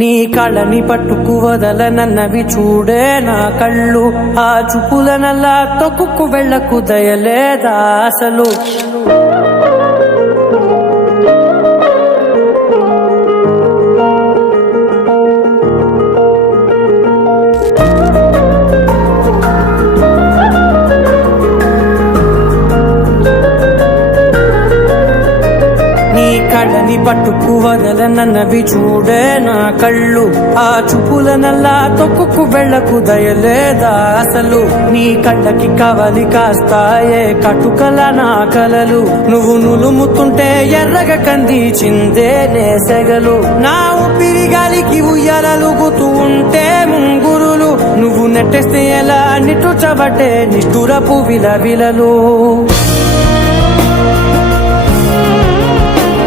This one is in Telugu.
నీ కళ్ళని పట్టుకు వదలనన్నవి చూడే నా కళ్ళు, ఆ చూపులనల్లా తొక్కుకు వెళ్ళకు దయలేదా అసలు. కళ్ళని పట్టుకు వదలనన్నవి చూడే నా కళ్ళు, ఆ చూపులనల్లా తొక్కుకు వెళ్ళకు దయలేదా అసలు. నీ కళ్ళకి కవలి కాస్తాయే కటుకల నా కలలు, నువ్వు నులుముతుంటే ఎర్రగ కంది చిందే నేసెగలు. నా ఊపిరి గాలికి ఉయ్యాలలుగుతూ ఉంటే ముంగురులు, నువ్వు నెట్టేస్తే ఎలా నిట్టుచబట్టే నిష్ఠురపు విలవిలలు.